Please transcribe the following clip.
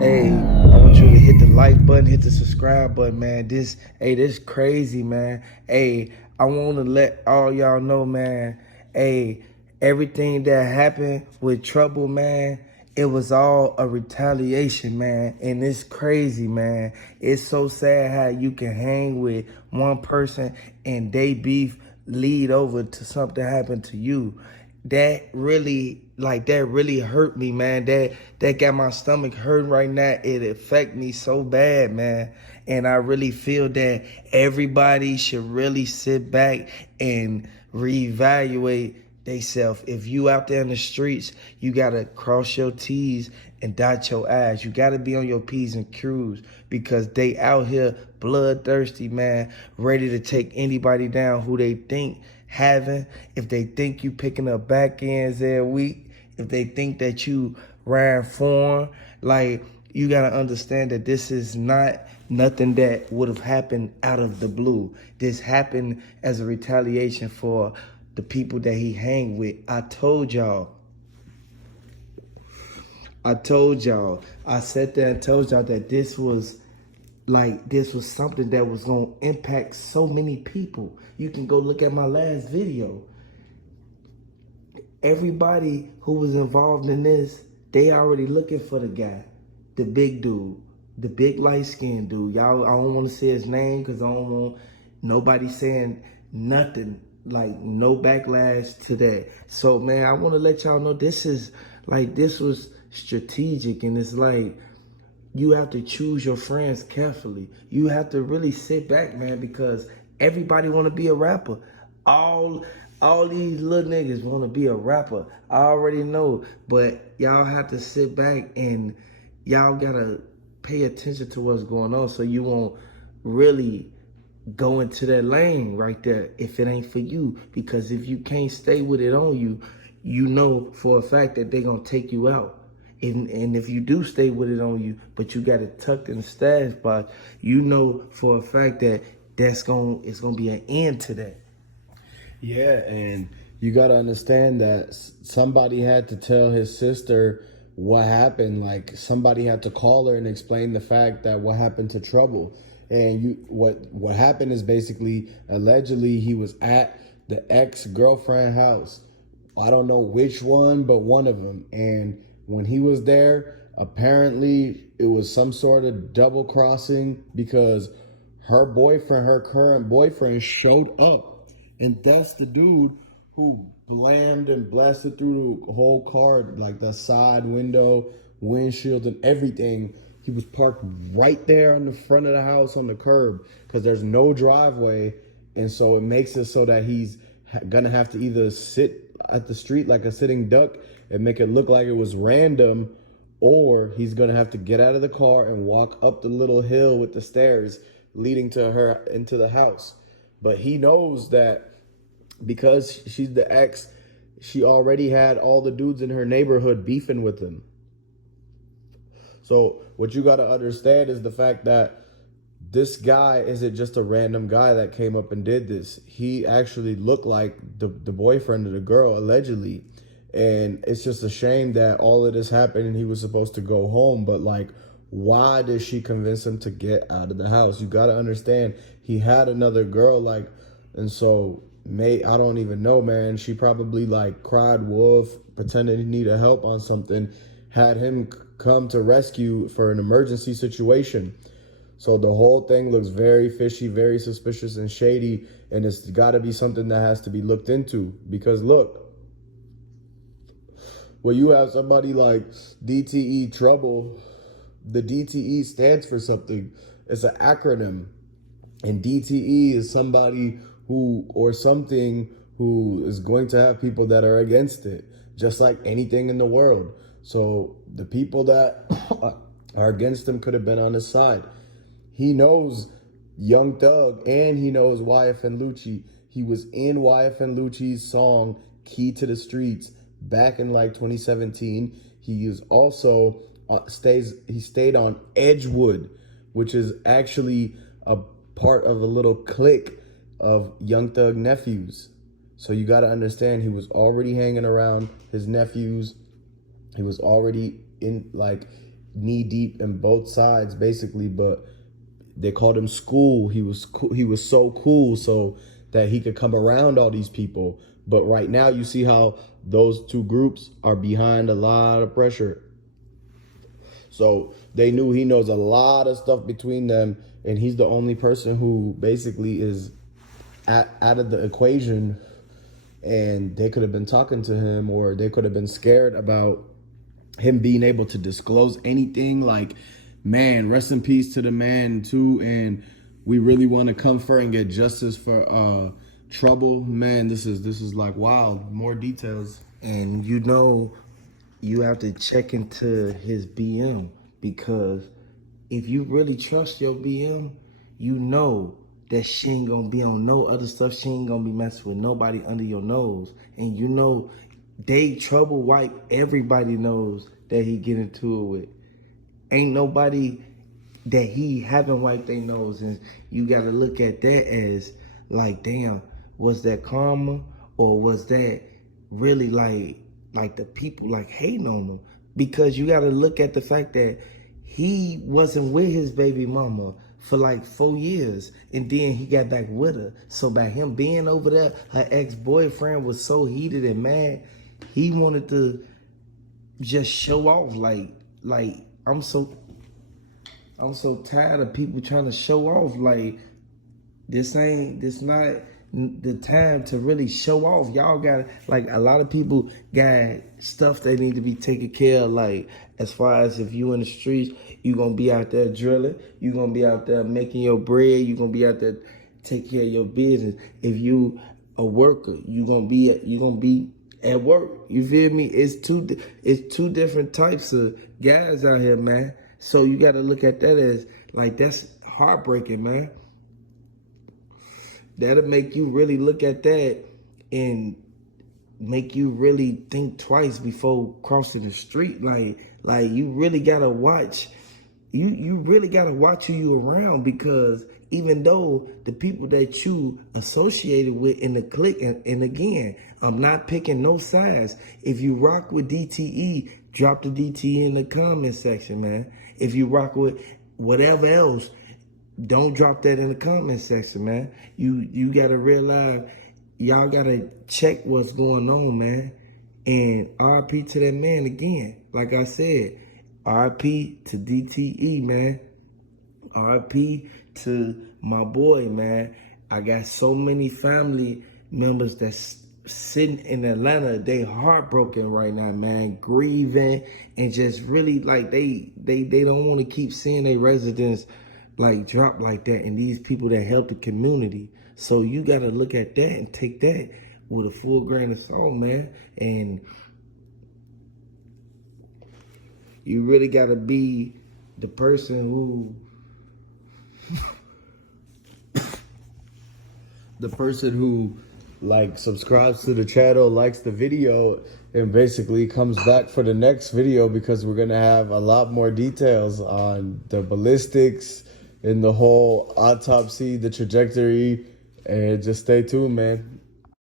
Hey, I want you to hit the like button, hit the subscribe button, man. This crazy, man. Hey, I want to let all y'all know, man. Hey, everything that happened with Trouble, man, it was all a retaliation, man. And it's crazy, man. It's so sad how you can hang with one person and they beef lead over to something happen to you. That really hurt me, man. That got my stomach hurting right now. It affect me so bad, man. And I really feel that everybody should really sit back and reevaluate theyself. If you out there in the streets, you gotta cross your T's and dot your I's. You gotta be on your P's and Q's because they out here bloodthirsty, man, ready to take anybody down who they think having, if they think you picking up back ends every week, if they think that you ran form, like you gotta understand that this is not nothing that would have happened out of the blue. This happened as a retaliation for the people that he hang with. I told y'all, I sat there and told y'all that this was something that was gonna impact so many people. You can go look at my last video. Everybody who was involved in this, they already looking for the guy, the big dude, the big light skinned dude. Y'all, I don't want to say his name because I don't want nobody saying nothing, like no backlash to that. So man, I want to let y'all know this was strategic, and it's like you have to choose your friends carefully. You have to really sit back, man, because everybody want to be a rapper. All all these little niggas want to be a rapper. I already know, but y'all have to sit back and y'all gotta pay attention to what's going on so you won't really go into that lane right there if it ain't for you. Because if you can't stay with it on you, you know for a fact that they gonna take you out. And if you do stay with it on you, but you got it tucked in the stash box, you know for a fact that it's gonna be an end to that. Yeah, and you got to understand that somebody had to tell his sister what happened. Like somebody had to call her and explain the fact that what happened to Trouble. And what happened is basically allegedly he was at the ex-girlfriend house. I don't know which one, but one of them. And when he was there, apparently it was some sort of double crossing because her boyfriend, her current boyfriend, showed up. And that's the dude who blammed and blasted through the whole car, like the side window, windshield, and everything. He was parked right there on the front of the house on the curb because there's no driveway. And so it makes it so that he's gonna have to either sit at the street like a sitting duck and make it look like it was random, or he's gonna have to get out of the car and walk up the little hill with the stairs leading to her into the house. But he knows that because she's the ex, she already had all the dudes in her neighborhood beefing with him. So what you got to understand is the fact that this guy isn't just a random guy that came up and did this. He actually looked like the boyfriend of the girl, allegedly. And it's just a shame that all of this happened and he was supposed to go home. But like, why did she convince him to get out of the house? You got to understand, he had another girl, like, and so I don't even know, man. She probably like cried wolf, pretended he needed help on something, had him come to rescue for an emergency situation. So the whole thing looks very fishy, very suspicious and shady, and it's got to be something that has to be looked into. Because look, when you have somebody like DTE Trouble, the DTE stands for something. It's an acronym. And DTE is somebody who or something who is going to have people that are against it, just like anything in the world. So the people that are against him could have been on his side. He knows Young Thug and he knows YFN Lucci. He was in YFN Lucci's song Key to the Streets back in like 2017. He is also he stayed on Edgewood, which is actually a part of a little clique of Young Thug nephews. So you got to understand, he was already hanging around his nephews. He was already knee deep in both sides basically, but they called him School. He was so cool so that he could come around all these people. But right now you see how those two groups are behind a lot of pressure. So they knew he knows a lot of stuff between them, and he's the only person who basically is out of the equation. And they could have been talking to him, or they could have been scared about him being able to disclose anything. Like, man, rest in peace to the man too, and we really want to come for and get justice for Trouble. Man, this is like wild. More details. And you know, you have to check into his BM, because if you really trust your BM, you know that she ain't gonna be on no other stuff. She ain't gonna be messing with nobody under your nose. And you know, they Trouble wipe everybody knows that he get into it with. Ain't nobody that he haven't wiped their nose. And you gotta look at that as like, damn, was that karma, or was that really like the people like hating on him? Because you gotta look at the fact that he wasn't with his baby mama for like 4 years, and then he got back with her. So by him being over there, her ex-boyfriend was so heated and mad, he wanted to just show off. Like I'm so tired of people trying to show off. Like, this not the time to really show off. Y'all got, like, a lot of people got stuff they need to be taken care of. Like, as far as if you in the streets, you gonna be out there drilling, you gonna be out there making your bread, you gonna be out there taking care of your business. If you a worker, you gonna be at work. You feel me? It's two different types of guys out here, man. So you got to look at that as like, that's heartbreaking, man. That'll make you really look at that and make you really think twice before crossing the street. Like you really gotta watch. You really gotta watch who you around, because even though the people that you associated with in the clique, and again, I'm not picking no sides. If you rock with DTE, drop the DTE in the comment section, man. If you rock with whatever else, don't drop that in the comment section, man. You gotta realize, y'all gotta check what's going on, man. And RIP to that man again. Like I said, RIP to DTE, man. RIP to my boy, man. I got so many family members that's sitting in Atlanta. They heartbroken right now, man, grieving, and just really like they don't want to keep seeing their residents like drop like that, and these people that help the community. So you got to look at that and take that with a full grain of salt, man. And you really got to be the person who like subscribes to the channel, likes the video, and basically comes back for the next video, because we're gonna have a lot more details on the ballistics and the whole autopsy, the trajectory, and just stay tuned, man.